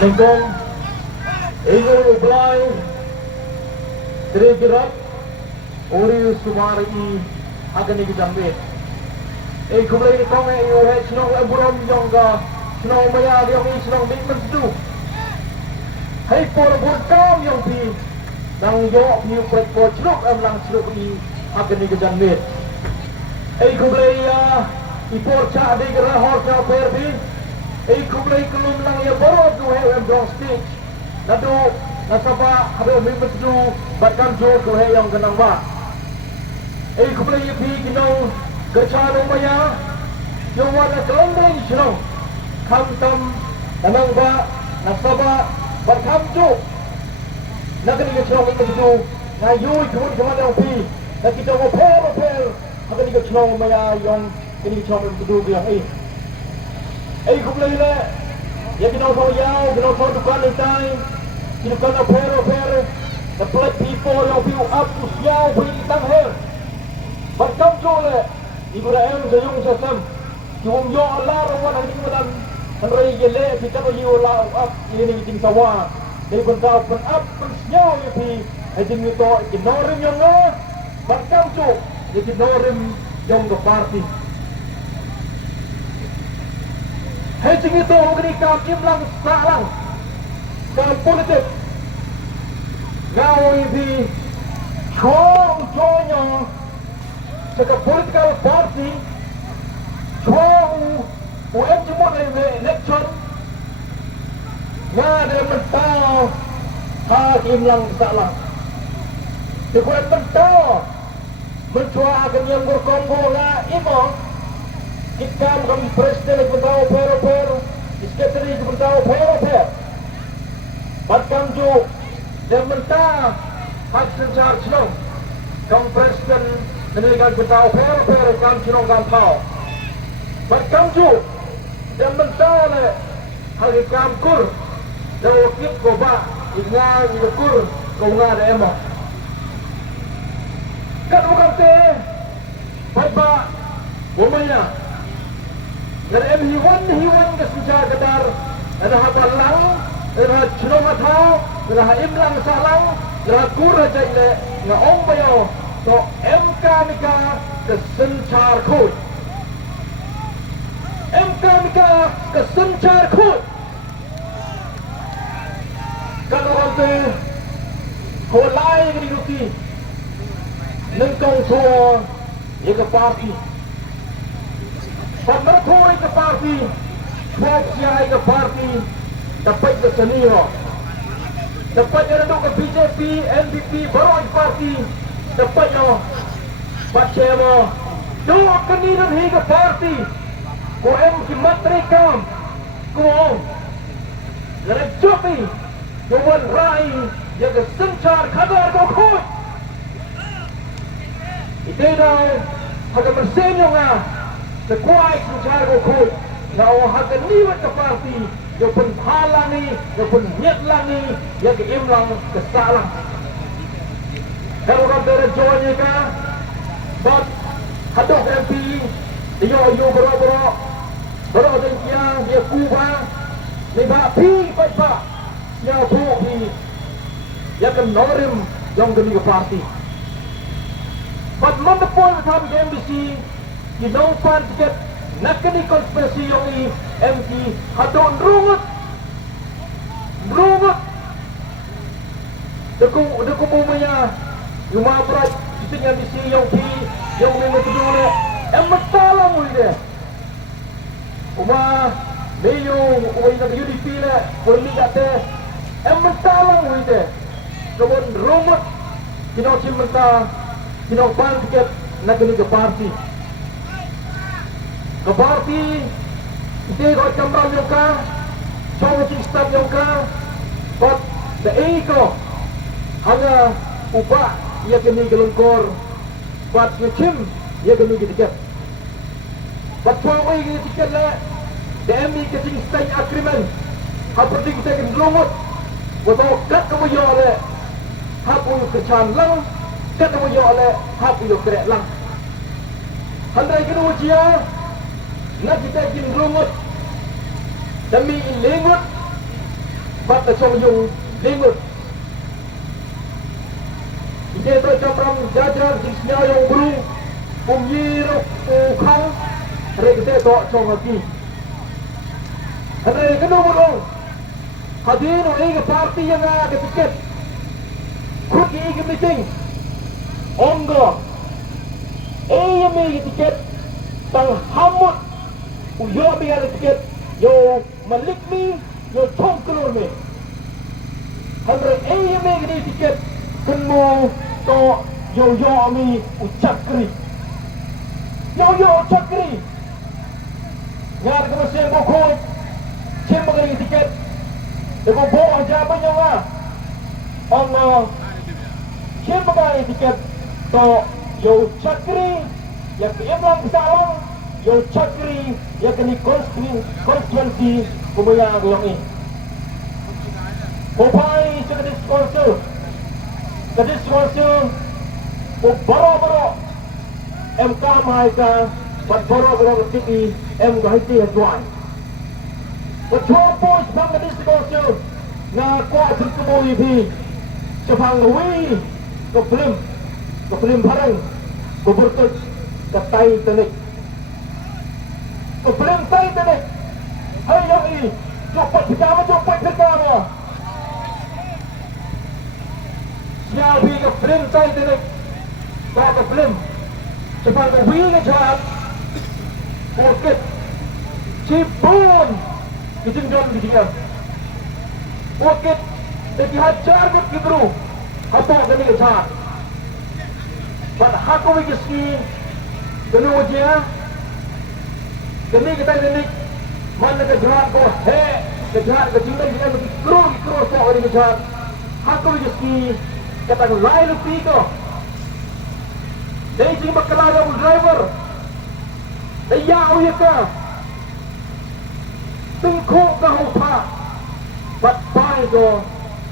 Nengkong Ingol Ublay Terigirat Uri Sumari Agan ni Jambit Kumulay ni Kong Iyo Sinong Eburam Yongga Sinong Maya Yang Sinong Bikman Situ Hai Pura Burkam Yang Pi Nang Yok Niu Pet Po Celuk Lang Celuk Ni Agan ni Jambit Kumulay Ipor Cak Di Gerahor Cak Perbi Kumulay Kelum Lang Ya Borot Tu Hai Embrong Stage Nadu Nasaba Habis Bikman Situ Batkan Jo Tu Hai Yang Kenang Ba Kumulay Pi Kinong Kecana Maya Yang Wala Kelambang Sinong Kam Tam Kenang Ba Nasaba Batkan Jo Nakani Kenang Bikman Situ Ngayui Kemun Keman Yang Pi Dan kita Ngopel Akan Ika Kenang Maya Yang Kini Kenang Bikman Situ Yang Kumulay Le Ya Kenang Kau Yau Kenang Kau Dukan Lentai Kita Kenang Opel The black people Yang Pi Up to Siau Pi Tang Her Batkan Jo Le Ibu Raem Sayung Sesam Kiwong Yo Allah Rawan Hari Kemudian Henry Yele Kita Kau Yo Allah Up Ini Ting Sawa Dari Bentau Pen Up Pen Siau Ya Pi Ejing Yuto Kinorim Yang No Batkan Jo Ya Kinorim Yang Ke Parti Ejing Yuto Hukni Kam Kim Lang Salang Kam Politik Ngau Ibi Chong Chonyo Saka political party Chong UM Jumut election Nga dia mentau Hakim Lang Salang Dikuat mentau Mencua akan yang berkonggo Nga imo Ikan kami presiden Mentau pero Sekretari Mentau pero Batkan Jo Dia mentau Hak sencari Cino Kami presiden Meninggal Mentau pero Kami Cino Kami Pau Batkan Jo Dia mentau le Hagi Kami Kur Dia wakil Koba Ingat Ida Kur Kau ngada emo Kan bukan te Baik Bumanya Dan hiwan kesenja gedar Ada habar lang Ada Cino Matau Ada Imlang Salang Ada Kur aja ile Nga Om Bayo So MK Mika Kesencar Kut MK Mika Kesencar Kut Kan orang te Kolai Gini Duki Nengkong Soa Ya ke parti Pemerintah ke parti Swab siya ke parti Dapat ke senior Dapat yang duduk ke BJP NPP baru ke parti Dapat yang Baca mo Doa keniran hingga parti Ko em ki matri kam Ko Larat jopi Kawan rai Ya ke sencar kadar ko khut Ite daw Haga mersenyo nga Sekuai sencar ko khut Na o haga niwat ke parti Ya pun halangi Ya pun niat langi Ya ke imlang kesalang Kalau kau berjuangnya kan But Hadok MP Dia bro Bro dia kuba Ni pi baik Ya bro pi Ya kan norim Yang geni ke parti But mandapol Tham ke MBC Kinongpan tiket Nakani konspirasi yang i MP Hadok rungut Dekung umumnya Rumah berat Kita yang di sini yang pi Yang memang kedua Yang mentalah mula Rumah Mayo Orang yang UDP lah Berli kata Yang mentalah mula Kemudian rumah Kita cim mentah Kita ban tiket Nak kena ke parti Ke parti Kita ikut kamera yang ka Cuma cik staff yang ka But The ego Hanya Ubah Ia kena gelengkor Buat ngecim Ia kena tiket Buat suami kena tiket lah DMI kecing stay agreement Apa penting kita kena gelumut Buat kat kamu ya oleh Hapu kecan lang Kat kamu ya oleh Hapu kerek lang Handai kena ujian Nak kita kena gelumut Demi ilingut bắt là trong dùng linh mực dia tu macam jajan sisnya yang buru umyir ukang mereka tu trong hati ada kena bolong hadir oleh parti yang ada tiket kut ini meeting onggo yang ini tiket tang hamut uyo biar tiket yo malik ni yo chong kelur ni ada yang ini tiket kena to yo mi ucakri yo ucakri ngar kena sen bokoi sen bagari tiket deko bo aja apa nyawa Allah sen bagari tiket to yo ucakri ya keemlang salang yo ucakri ya kini konstituensi kumaya yang ini kopai sekadis konsul kadis konsul boro-boro MK Mahaka buat boro-boro ketipi M Gahiti Hatuan Ketua Pos Bang kadis konsul na kuat berkemu ibi sepang wi kebelim barang keberkut ketai tenik kebelim tai tenik hai yang ini cepat pertama Siapa yang film saya tenek, bawa film, cepat wheel cepat, orkid, cipun, kijing jom kijingan, orkid, jadi hajar kot kibru, apa kini cepat, pada aku begitu, kena wajah, kini kita tenek, mana kejahat ko, kejahat kejingan kita mesti kru kau ini kejahat, aku begitu. Kata lain lebih tu. Dari sini berkelala driver. Dia awalnya tengkok kau pak. Bat pai do,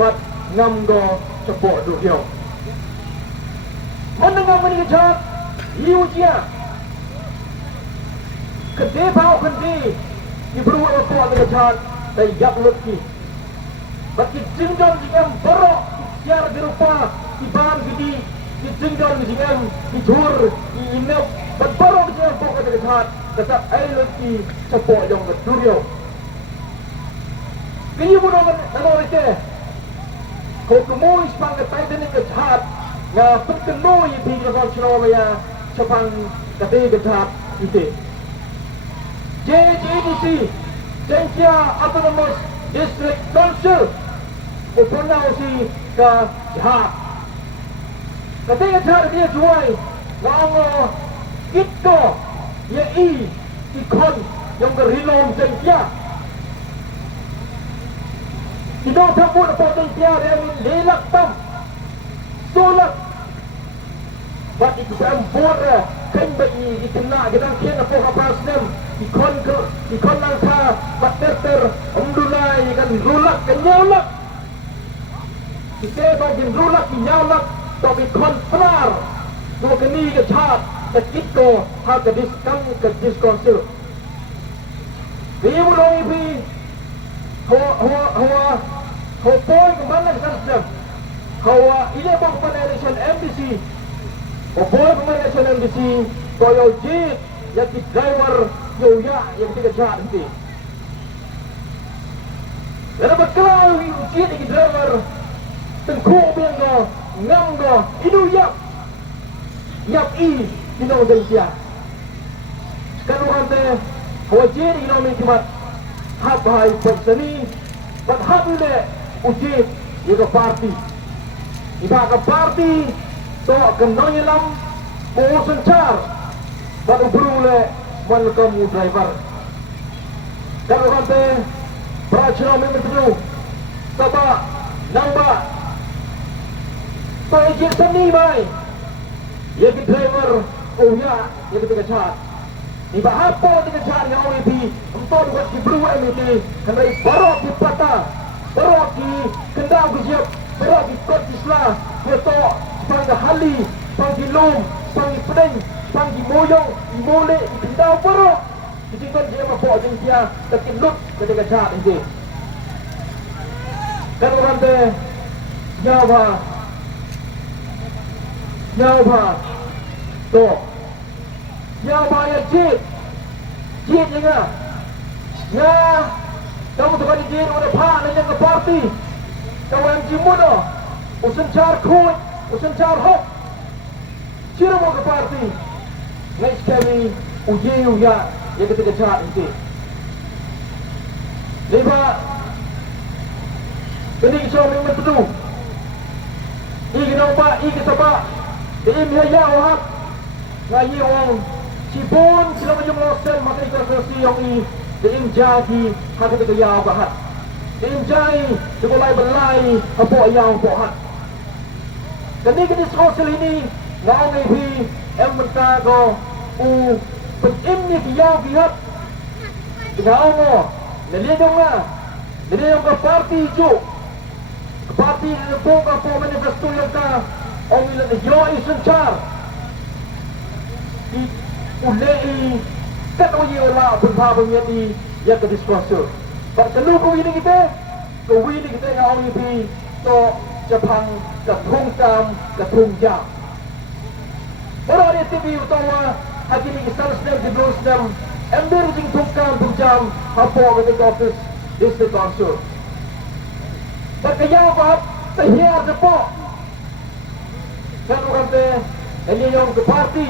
bat ngam do cepok do dia. Mana ngam ni kecat? Iu dia. Kedai bau kedai. Di beruang apa ada kecat? Dari yak lutki. Bagi jengjang jengam berok. Siar berupa iban gidi, dijenggal dijengam, dijur, diinap, berbarang dijengam pokok dekat, tetap air lagi cepok yang berduriau. Kini pun orang itu, kau kemuis pangkat tayden dekat, ngapet kenoi di dalam Surabaya, cepang kati dekat itu. JJDC, Jensia Autonomous District Council, Upernau si ke jahat. Ketika jahat dia jual, ngau itu ia ikon yang berilom jentia. Tidak terpun potensia yang lelak tam, solak. Buat itu sambur kan bagi dikena kita kian apa pasnem ikon langka bater umdulai kan rulak kenyalak. Kita bagi rulak nyalak tapi konfrar dua kini ke chat ketika harga diskonsil dia mulai bi hawa poin kemana sahaja hawa ini bukan penelitian MDC poin penelitian MDC koyo jeep yang di driver yoya yang kita chat nanti dan berkelau jeep di driver tengkuk biang go, ngam go, inu yap Indonesia. Sekarang orang teh, wajib Indonesia hab hai perseni, but hab le ujib juga parti. Iba ke parti, to kenoyelam, bosan car, baru berule welcome driver. Sekarang orang teh, peracun memang Tapa, nambah. Pajak seni mai, ya kita driver, ya kita kecat. Iba apa kita kecat yang OEP, untuk buat di blue MT, kerana barok di patah, barok di kendang bersiap, barok di kot Islam, foto sepanjang hali, sepanjang lom, sepanjang pedeng, sepanjang moyong, di molek, di kendang barok. Jadi kan dia mampu dia, tapi lut kita kecat ini. kan orang teh nyawa tu nyawa ya jit je ngah kamu tu kan jit udah pak nanya ke parti kau yang jimun usun car kuat usun car hok cira mau ke parti next kami uji ya ketika car itu lima ini kita memang betul ini kenapa ini sebab ini hanya orang ngaji orang cipun sila macam losel maka ikan kursi yang ini ini jadi hati kita yang bahat ini jadi dimulai belai apa yang bahat dan ini kita sosial ini ngau ngebi ementa ko penimni dia bihat ngau ngo nilidong na nilidong ka party jo party na po ka po manifesto yung ka ang ilan na yoi sunchar ulei katoyi wala punpabang yan di yan ka diskurso pagkalupo ini kita kawili kita ngau ngebi to Japang katung tam katung jam orang ada TV utawa hati ni kisah sedang di blog sedang ember jing tukang jam apa ketika office district council berkaya apa terhiar depok kan orang teh ini yang ke parti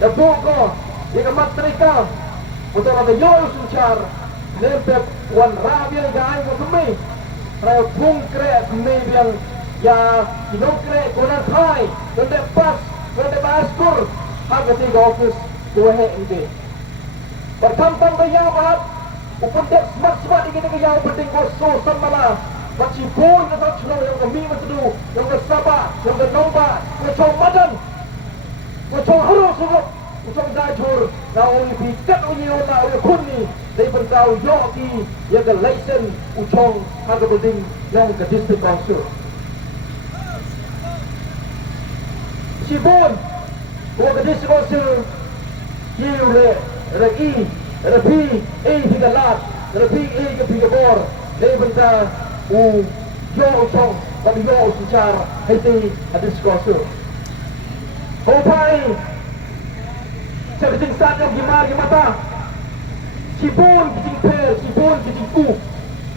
depok ko di kemat mereka untuk ada yoi suncar nempel wan rabi yang gaang ko kami raya pung kre kami bilang ya kinong kre konan khai donde pas donde baskur harga tiga office dua ini berkampang bayar bahat upun dek smart ini yang penting koso samalah macam pun kata cuma yang kami macam yang bersabak yang bernomba macam madan macam harus suruh macam dajur kau ini pikat ujian nak ujian kuni dari berkau yoki yang ke lesen ucong harga penting yang ke district council Cibun buat ke district council Yule Ragi Rapi hingga lat Rapi ke Pigabor dari berkau yo ucong tapi yo secara hati ada district Hopai Sebesar saat yang gimana Cibun kicing per, cibun kicing ku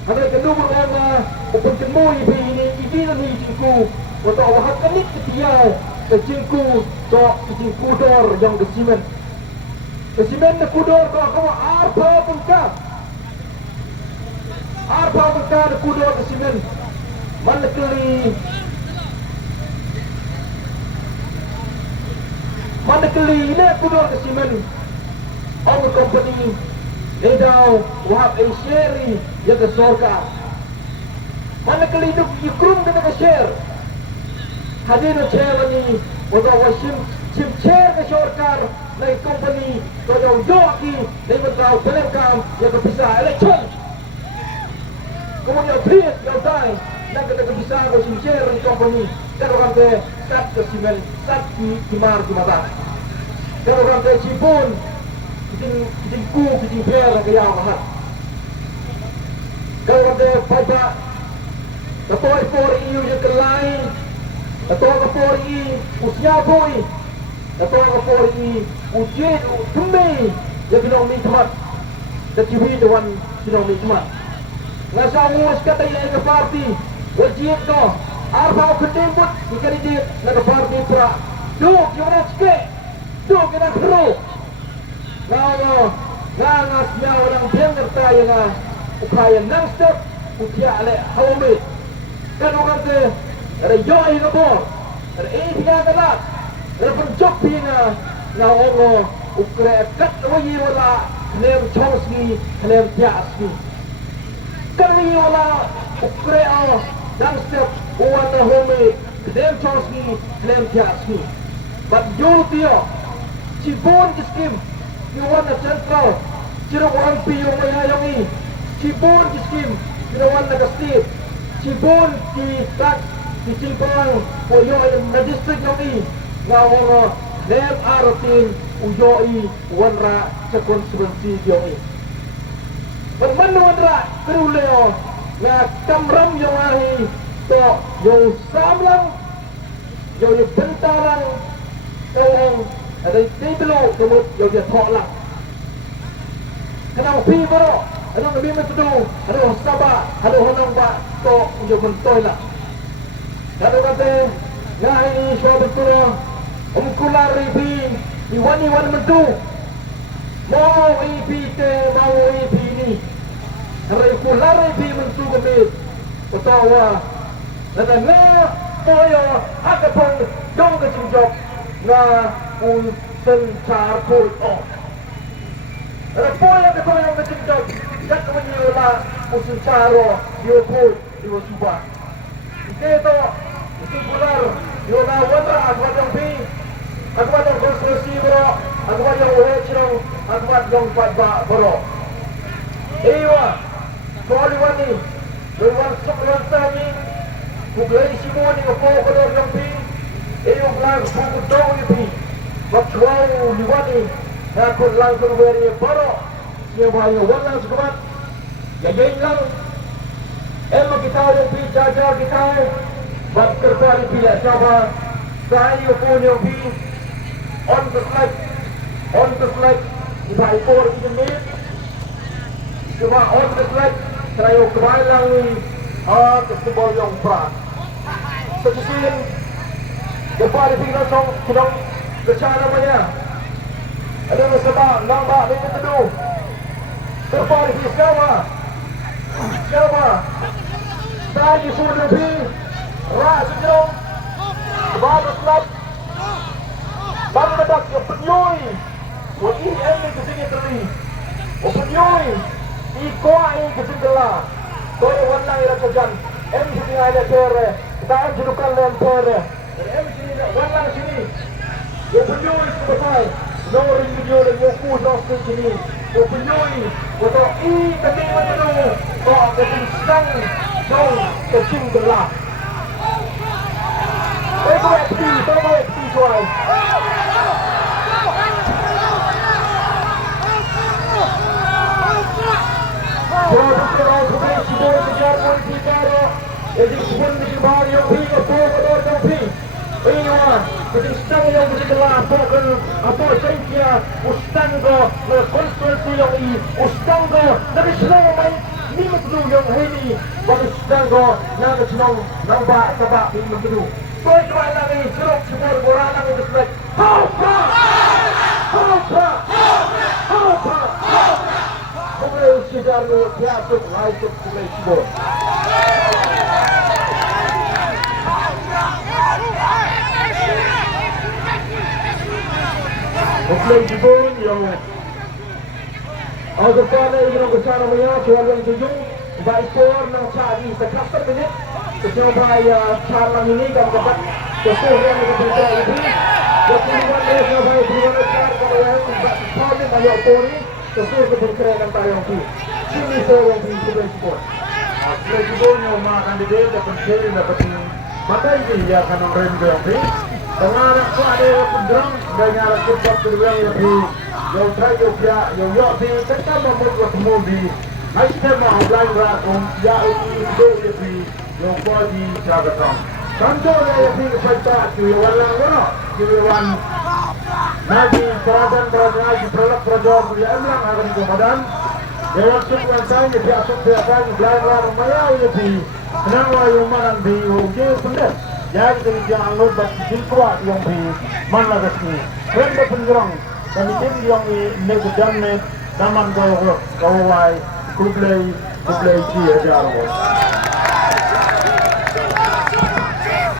ada kedua orang upun kemui ini ini kicingku atau awak kenik ketiau kicingku to kicing kudor yang kesimen na kudor kau arpa pungka na kudor kesimen mana keli ini kudor kesimen orang company Nedau wahab share yang ke sorka mana kali itu ikrum kena ke share hadir share ni atau wasim share ke sorkar dari company kalau joki dari mentau telecom yang ke bisa election kemudian treat yang tai dan kita bisa wasim share di company dan orang ke sat ke simen sat di mar di mata dan orang ke cipun Kiting ku, kiting per ang kaya mahat. Kalau ada papa, katoy for iyo yung kalay, katoy ka for iyo usya boy, katoy ka for iyo ujid tumay yung ginong ni tamat, katiwi dewan ginong ni tamat. Nasa amus ka tayo yung party, wajid ko, arpa o katimbut, ikanidit na party pra, duk yung natske, duk yung nakhro. Kalau ngas dia orang biang tertaya na upaya nang step utia ale hawmit kan orang te ada yoi ngabor ada tiga kalat ada penjok pina na ongo ukre kat wayi wala lem chosni lem tiasni kan wayi wala ukre nang step uwan hawmit lem chosni lem tiasni but yurtio cibon kiskim Iwan na central, sino orang piyong mayayongi, Cibun kiskim, ginawan na kastit, Cibun ki tak, ki Cibang, uyo na district yongi, nga wala, nem aratin, uyoi, wanra, sa konsumensi yongi. Pagman na wanra, karuleo, nga kamram yung ahi to yung samlang yung bentaran kayong ada tiblo kumut yung thok lang kanang pi baro anong gabi mo tudu ano saba ano honong ba to yung bentoy lang kado kate nga ini so betul umkular pi iwan mentu mau pi te mau pi ni Rai pular pi mentu kami utawa na poyo hakapon dong ke cinjok na un sencar pul oh Rai poyo ke poyo ke cinjok kat menyola un sencaro dio pul dio suba ito pular dio na wala agwadong pi agwadong konstruksi bro agwadong wechong agwadong padba bro Ewa Kualiwan ni Luwan sukran tani Kuglay si mo ni Opo kolor ng pi Eyong lang bukudong ni pi Magkwaw liwan ni Nakon lang kung veri baro Siya ba yung walang sukumat Yayain lang Ema kita yung pi jajar kita Bab kerta ni pi ya siapa Sahi Opo yung pi On the slide Iba ipor inyamit Cuma on the flag Serayu kembali lagi Kesebol yang berat Sekian Depan di pinggir song Sedang Kecah namanya Ada sebab Nampak dengan teduh Depan di pinggir Siapa Saya suruh lebih Rak sejauh Sebab flag Bang medak yang penyoi Ini ini kesini teri Penyoi Iko ay kesinggala. Toy warna ira kajan. Em sini ada pere. Tahan judukan lem pere. Em sini warna sini. Yo penyoi sebetul. No ring video le yo ku no sini. Yo penyoi. Foto I kati macam tu. Oh kesing dong kesinggala. Tengok FT tuai. Kalau kita sudah kejar politik jadi pun di bawah yang pi atau yang pi. Ayuan, kita sedang yang berjelas apa sahaja ustang go konstruksi yang ini ustang go dari selama main ni mesti yang ini baru ustang go nak senang nampak sebab ini mesti. Kau cuma lagi serok sebor boran yang disebut. Hapa. Kumulay sejarah lu biasuk laisuk kumulay sibor. Kumulay sibor yung ang gagana yung kasama mo yan siwalang tuyong baikor ng sari sa cluster minute kasi yung bay charlang ini kang dapat kasuhan ng kapitay ibi kapiliwan na yung bay piliwan na char para yung pagpapalin na yung pori Sesuai keberkaitan tayong pi. Sini seorang pi sebesar. Presiden yang maha kandidat dapat seri dapat matai dia akan orang yang pi. Pengarah tu ada penderang dengan rakit terbiang yang pi. Yang try yang pia yang yok pi tetap membuat semua pi. Aisyah maha belajar om ya ini itu yang pi yang bagi jabatan. Contoh yang pi kepada kiwalan mana kiwalan Nagi perasaan lagi produk yang emlang akan dikomodan Dewan Sukuan saya biasa belajar maya di kenapa yang mana di uji pendes jadi jangan lupa kuat yang di mana resmi kerana penjerang kami tim yang di negara taman kawai kublai ajar